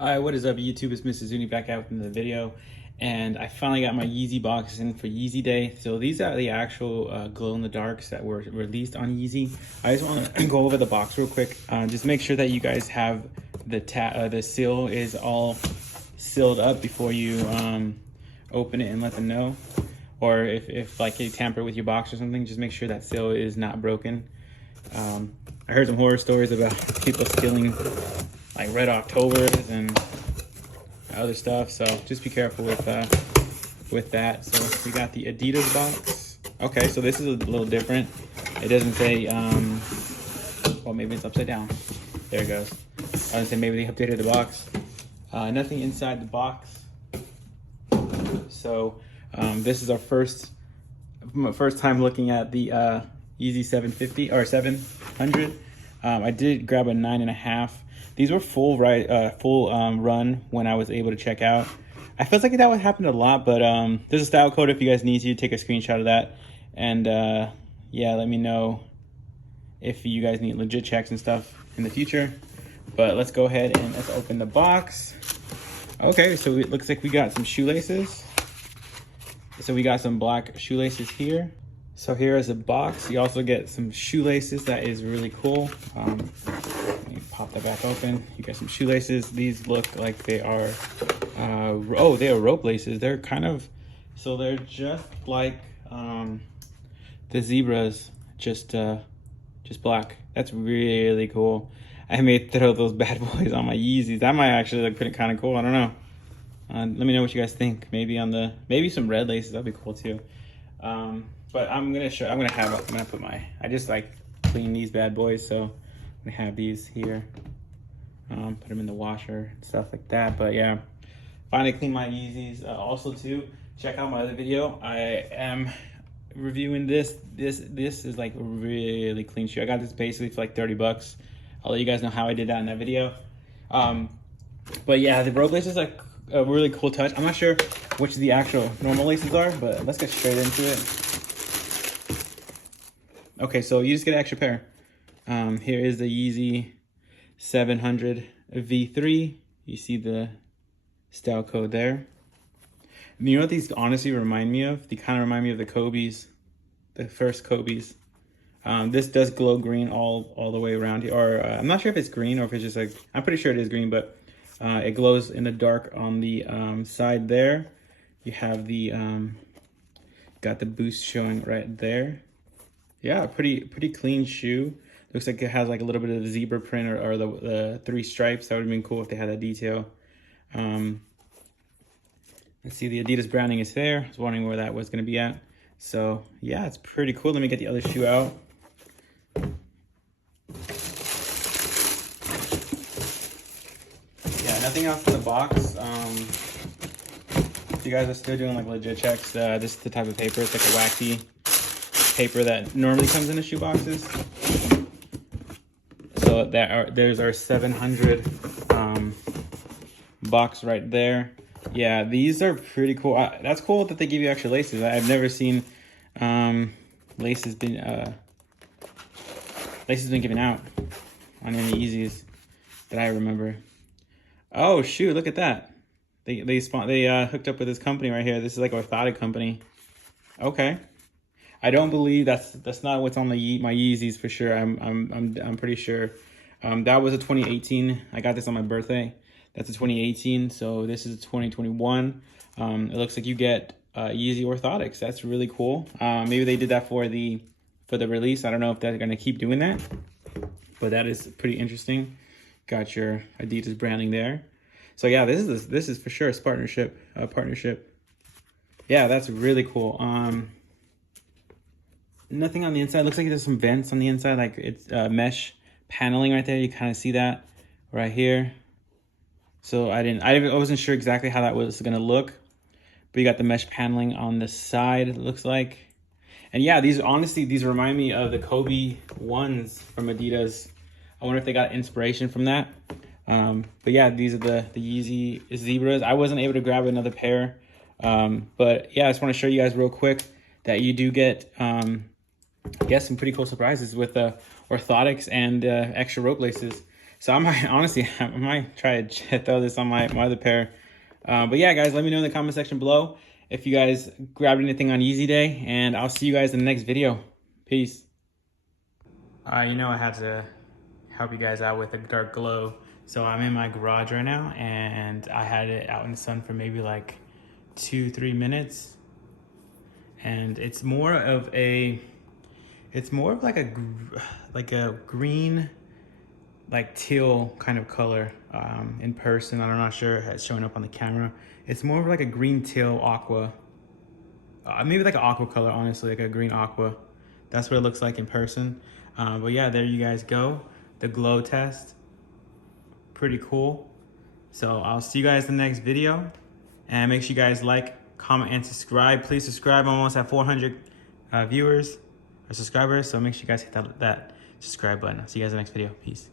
Alright, what is up YouTube? It's Mr. Zuni back out with another video, and I finally got my Yeezy boxes in for Yeezy Day. So these are the actual glow-in-the-darks that were released on Yeezy. I just want to go over the box real quick. Just make sure that you guys have the seal is all sealed up before you open it and let them know. Or if like you tamper with your box or something, just make sure that seal is not broken. I heard some horror stories about people stealing like Red Octobers and other stuff, so just be careful with that. So we got the Adidas box. Okay, so this is a little different. It doesn't say well, maybe it's upside down. There it goes. I was gonna say maybe they updated the box. Nothing inside the box. So this is our first time looking at the Yeezy 750 or 700. I did grab a 9.5. These were full run when I was able to check out. I felt like that would happen a lot, but there's a style code if you guys need to take a screenshot of that. And yeah, let me know if you guys need legit checks and stuff in the future. But let's go ahead and let's open the box. Okay, so it looks like we got some shoelaces. So we got some black shoelaces here. So here is a box. You also get some shoelaces. That is really cool. Let me pop that back open. You get some shoelaces. These look like they are, oh, they are rope laces. They're kind of, so they're just like the zebras, just black. That's really cool. I may throw those bad boys on my Yeezys. That might actually look pretty kind of cool. I don't know. Let me know what you guys think. Maybe on the, maybe some red laces. That'd be cool too. But I'm gonna put my, I just like clean these bad boys, so I'm gonna have these here. Put them in the washer and stuff like that. But yeah, finally clean my Yeezys. Also too, check out my other video. I am reviewing this. This is like a really clean shoe. I got this basically for like 30 bucks. I'll let you guys know how I did that in that video. But yeah, the rope laces are a really cool touch. I'm not sure which the actual normal laces are, but let's get straight into it. Okay, so you just get an extra pair. Here is the Yeezy 700 V3. You see the style code there. And you know what these honestly remind me of? They kind of remind me of the Kobe's, the first Kobe's. This does glow green all the way around here. Or I'm not sure if it's green or if it's just like, I'm pretty sure it is green, but it glows in the dark on the side there. You have the, got the boost showing right there. Yeah, pretty clean shoe. Looks like it has like a little bit of the zebra print or the 3 stripes. That would have been cool if they had that detail. Let's see, the Adidas branding is there. I was wondering where that was going to be at. So yeah, it's pretty cool. Let me get the other shoe out. Yeah, nothing else in the box. If you guys are still doing like legit checks, this is the type of paper. It's like a waxy paper that normally comes in the shoe boxes. So there's our 700 box right there. Yeah, these are pretty cool. That's cool that they give you extra laces. I've never seen laces been given out on any Yeezys that I remember. Oh shoot, look at that. They hooked up with this company right here. This is like an orthotic company. Okay. I don't believe that's not what's on my Yeezys for sure. I'm pretty sure. That was a 2018. I got this on my birthday. That's a 2018. So this is 2021. It looks like you get Yeezy orthotics. That's really cool. Maybe they did that for the release. I don't know if they're gonna keep doing that, but that is pretty interesting. Got your Adidas branding there. So yeah, this is for sure a partnership. Yeah, that's really cool. Nothing on the inside. Looks like there's some vents on the inside, like it's mesh paneling right there. You kind of see that right here. So I wasn't sure exactly how that was gonna look, but you got the mesh paneling on the side, it looks like. And yeah, these remind me of the Kobe ones from Adidas. I wonder if they got inspiration from that. But yeah, these are the Yeezy Zebras. I wasn't able to grab another pair, but yeah, I just want to show you guys real quick that you do get some pretty cool surprises with orthotics and extra rope laces. So I might, honestly, I might try to throw this on my other pair. But yeah, guys, let me know in the comment section below if you guys grabbed anything on Yeezy Day, and I'll see you guys in the next video. Peace. You know I had to help you guys out with a dark glow. So I'm in my garage right now, and I had it out in the sun for maybe like 2-3 minutes. And it's more of like a green, like teal kind of color in person. I'm not sure how it's showing up on the camera. It's more of like a green teal aqua. Maybe like an aqua color, honestly, like a green aqua. That's what it looks like in person. But yeah, there you guys go. The glow test. Pretty cool. So I'll see you guys in the next video. And make sure you guys like, comment, and subscribe. Please subscribe. I'm almost at 400 viewers or subscribers. So make sure you guys hit that subscribe button. I'll see you guys in the next video. Peace.